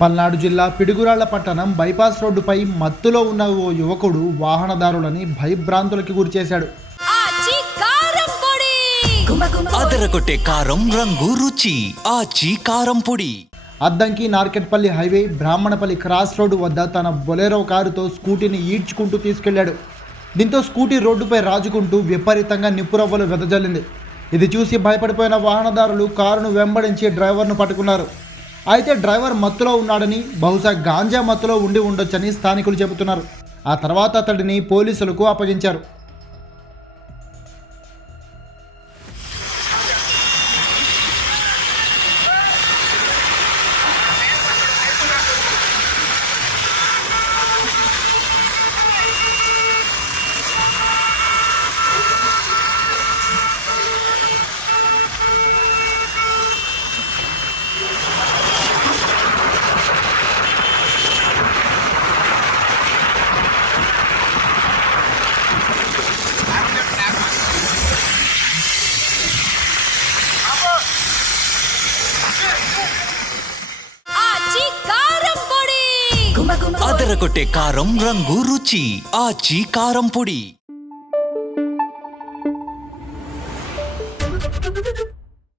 పల్నాడు జిల్లా పిడుగురాళ్ల పట్టణం బైపాస్ రోడ్డుపై మత్తులో ఉన్న ఓ యువకుడు వాహనదారులని భయభ్రాంతులకి గురిచేశాడు. అదరగొట్టే కారం రంగు రుచి ఆచి కారం పొడి. Addanki Narketpally highway Brahmanapalli cross road వద్ద తన బొలెరో కారుతో స్కూటీని ఈడ్చుకుంటూ తీసుకెళ్లాడు. దీంతో స్కూటీ రోడ్డుపై రాజుకుంటూ విపరీతంగా నిప్పురవ్వలు వెదజల్లింది. ఇది చూసి భయపడిపోయిన వాహనదారులు కారును వెంబడించి డ్రైవర్ను పట్టుకున్నారు. అయితే డ్రైవర్ మత్తులో ఉన్నాడని, బహుశా గాంజా మత్తులో ఉండి ఉండొచ్చని స్థానికులు చెబుతున్నారు. ఆ తర్వాత అతడిని పోలీసులకు అప్పగించారు. అదరగొట్టే కారం రంగు రుచి ఆచి కారం పొడి.